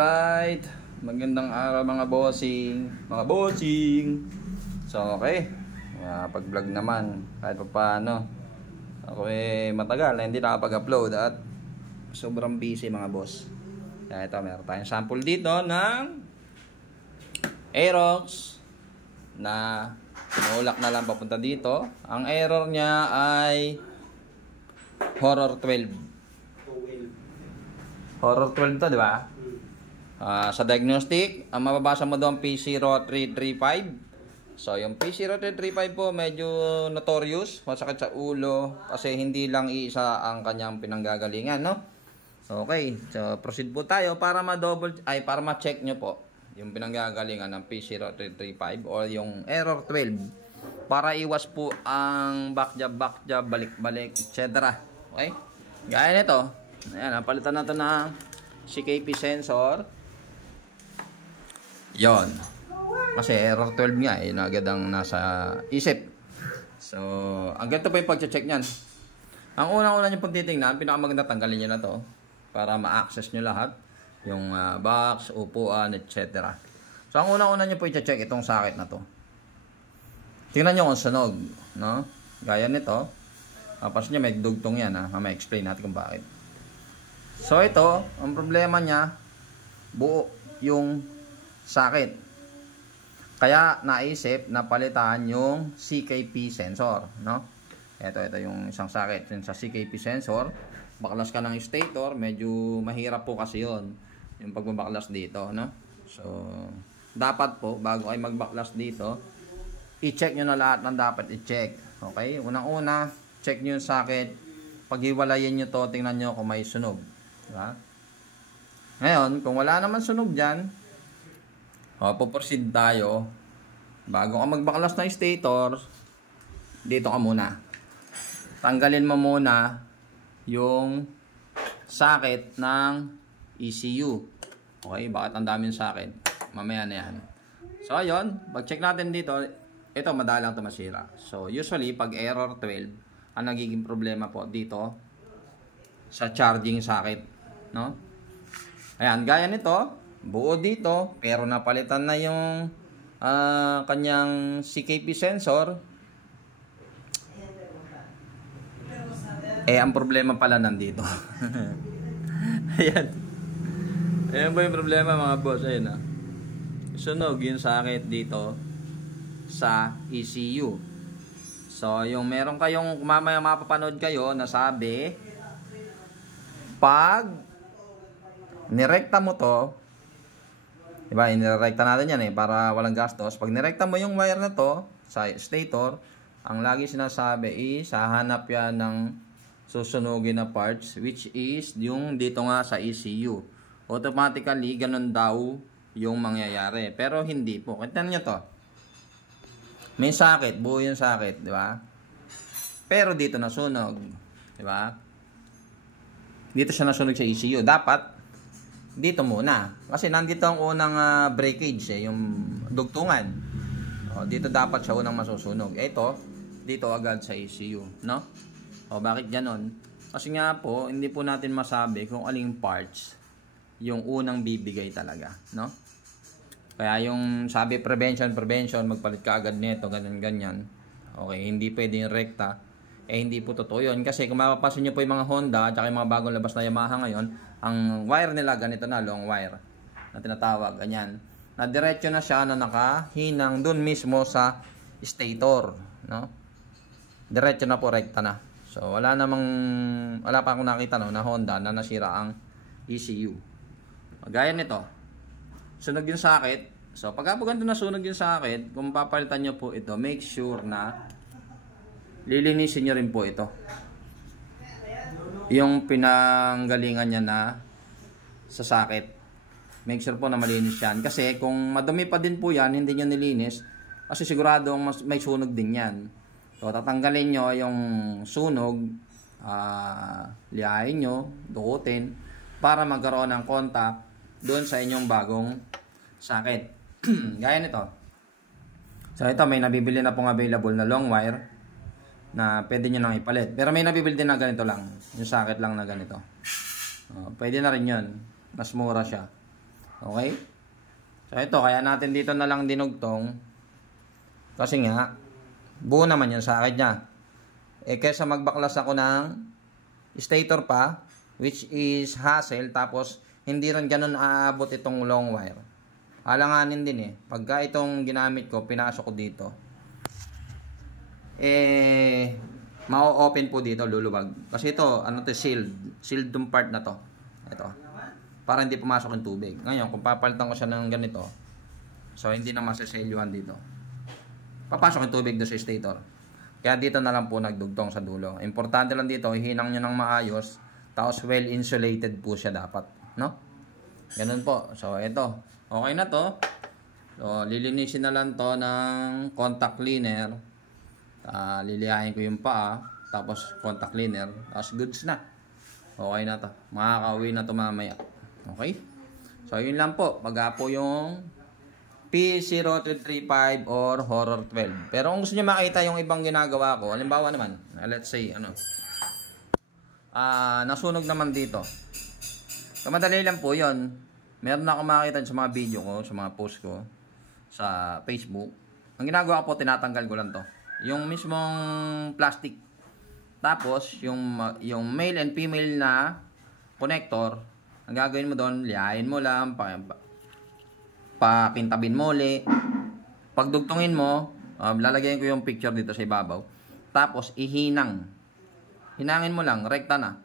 Alright, magandang araw mga bossing. So okay, pag-vlog naman kahit pa paano. Ako matagal na hindi nakapag-upload at sobrang busy mga boss. Kaya ito, meron tayong sample dito ng Aerox na sinulak na lang papunta dito. Ang error niya ay Horror 12. Horror 12 to, di ba? Sa diagnostic, ang mababasa mo doon P0335. So, yung P0335 po medyo notorious, masakit sa ulo kasi hindi lang iisa ang kanyang pinanggagalingan, no? Okay, so proceed po tayo para para ma-check nyo po yung pinanggagalingan ng P0335 o yung error 12 para iwas po ang backjab, balik-balik, etc. Okay? Gaya nito. Ayan, napalitan natin ng CKP sensor. Yon. Kasi error 12 nga, yun agad ang nasa isip. So, ang ganito pa yung pag-check nyan. Ang unang-una nyo pong titingnan, pinakamaganda tanggalin nyo na to para ma-access nyo lahat. Yung box, upuan, etc. So, ang unang-una nyo po i-check itong socket na to. Tingnan nyo kung sunog, no? Gaya nito. Tapos nyo, may dugtong yan, ha? Ma-explain natin kung bakit. So ito, ang problema niya, buo yung socket. Kaya naisip na palitan yung CKP sensor, no? Ito yung isang socket sa CKP sensor. Baklas ka ng stator, medyo mahirap po kasi yon yung pagbabaklas dito, no? So, dapat po, bago ay magbaklas dito, i-check nyo na lahat ng dapat i-check. Okay? Unang-una, check nyo yung socket. Paghiwalayin nyo to, tingnan nyo kung may sunog. Diba? Ngayon, kung wala naman sunog dyan, puproceed tayo. Bago ka magbaklas ng stator, dito ka muna. Tanggalin mo muna yung socket ng ECU. Okay, bakit ang daming socket? Mamaya na yan. So, ayun, pag-check natin dito, ito madalang ito masira. So, usually, pag error 12, ang nagiging problema po dito sa charging socket. No? Ayan, gaya nito, buo dito, pero napalitan na yung kanyang CKP sensor. Ang problema pala nandito. Ayan. Ayan ba yung problema mga boss? Ayan, sunog yung socket dito sa ECU. So, yung meron kayong mamaya mapapanood kayo na sabi, pag nirekta mo to, diba, inirekta natin yan para walang gastos. Pag nirekta mo yung wire na to sa stator, ang lagi sinasabi is hahanap yan ng susunugin na parts, which is yung dito nga sa ECU. Automatically, ganun daw yung mangyayari. Pero hindi po. Kita nyo to. May socket, buo yung socket, di ba? Pero dito nasunog, di ba? Dito siya nasunog sa ECU. Dapat dito muna. Kasi nandito ang unang breakage, yung dugtungan. Dito dapat siya unang masusunog. Ito, dito agad sa ECU, no? Bakit ganon? Kasi nga po, hindi po natin masabi kung aling parts yung unang bibigay talaga, no? Kaya yung sabi prevention, magpalit ka agad nito, ganyan. Okay, hindi pwedeng rekta. Hindi po totoo yun. Kasi kung mapapasin nyo po yung mga Honda at yung mga bagong labas na Yamaha ngayon, ang wire nila ganito na, long wire na tinatawag, ganyan. Na diretso na siya na nakahinang dun mismo sa stator, no? Diretso na po, rekta na. So, wala pa akong nakita na Honda na nasira ang ECU. Gaya nito, sunog yung socket. So, pagka po ganito nasunog yung socket, kung papalitan nyo po ito, make sure na lilinisin nyo rin po ito. Yung pinanggalingan niya na sa socket. Make sure po na malinis yan. Kasi kung madumi pa din po yan, hindi nyo nilinis, kasi siguradong may sunog din yan. So, tatanggalin nyo yung sunog, lihain nyo, dukutin, para magkaroon ng contact doon sa inyong bagong socket. Gaya nito. So, ito may nabibili na pong available na long wire na pwede nyo nang ipalit. Pero may nabibili din na ganito lang. Yung socket lang na ganito. Pwede na rin yun. Mas mura siya. Okay? So ito, kaya natin dito na lang dinugtong. Kasi nga, buo naman yung sakit niya. Kesa magbaklas ako ng stator pa, which is hassle, tapos hindi rin ganun aabot itong long wire. Alanganin din Pagka itong ginamit ko, pinasok ko dito, ma-open po dito, luluwag. Kasi ito, sealed tong part na to. Ito. Para hindi pumasok yung tubig. Ngayon, kung papalitan ko siya ng ganito, so hindi na masasailuhan dito. Papasok yung tubig doon sa stator. Kaya dito na lang po nagdugtong sa dulo. Importante lang dito, ihinang nyo ng maayos, tapos well insulated po siya dapat, no? Ganun po. So ito, okay na to. So lilinisin na lang to ng contact cleaner. Lilihain ko yung paa, tapos contact cleaner, tapos goods na. Okay na to. Makakauwi na to mamaya. Okay? So yun lang po. Pag po yung P0235 or Horror 12. Pero kung gusto niyo makita yung ibang ginagawa ko, halimbawa naman, let's say, nasunog naman dito. So, madali lang po yun. Meron na ako makita sa mga video ko, sa mga post ko, sa Facebook. Ang ginagawa ko po, tinatanggal ko lang to. Yung mismong plastic. Tapos, yung male and female na connector, ang gagawin mo doon, lihain mo lang, pakintabin mo ulit. Pagdugtungin mo, lalagyan ko yung picture dito sa ibabaw. Tapos hinangin mo lang, rekta na.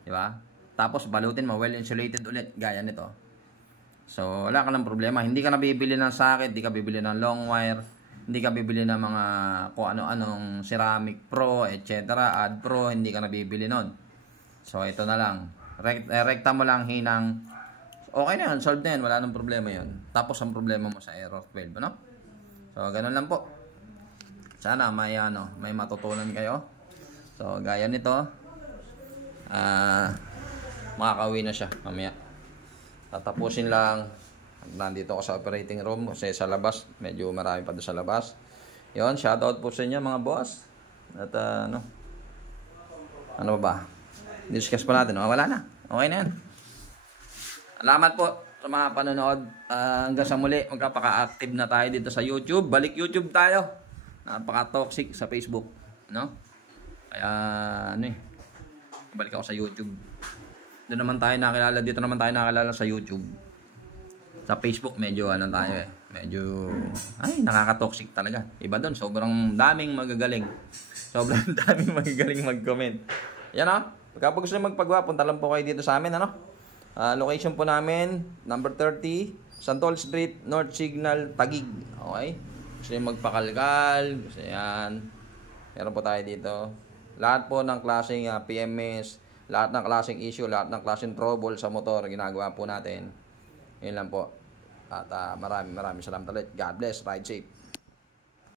Di ba? Tapos balutin mo, well insulated ulit, gaya nito. So wala ka ng problema. Hindi ka nabibili ng socket, hindi ka bibili ng long wire, hindi ka bibili ng mga kung ano-anong ceramic pro, etc. Ad pro, hindi ka nabibili nun. So ito na lang. Rekta mo lang, hinang. Okay na yun, solved na yun, wala nang problema yun. Tapos ang problema mo sa error 12, no? So, ganun lang po. Sana may matutunan kayo. So, gaya nito, makakauwi na siya mamaya. Tatapusin lang. Nandito ako sa operating room kasi sa labas, medyo marami pa doon sa labas. Yun, shoutout po sa inyo mga boss. At ano ba? Discuss pa natin, wala na. Okay na yan. Salamat po sa mga panonood. Hanggang sa muli, magkapaka-active na tayo dito sa YouTube. Balik YouTube tayo. Napaka-toxic sa Facebook, no? Kaya balik ako sa YouTube. Doon naman tayo nakilala, dito naman tayo nakilala sa YouTube. Sa Facebook medyo tayo medyo nakaka-toxic talaga. Iba doon, sobrang daming magagaling. Sobrang daming magagaling mag-comment. Yan pagka gusto niyo magpagawa, punta lang po kayo dito sa amin, location po namin, number 30, Santol Street, North Signal, Taguig. Okay? Gusto nyo magpakalkal, gusto yan. Meron po tayo dito. Lahat po ng klaseng PMS, lahat ng klaseng issue, lahat ng klaseng trouble sa motor, ginagawa po natin. Yun lang po. At maraming salamat ulit. God bless. Ride safe.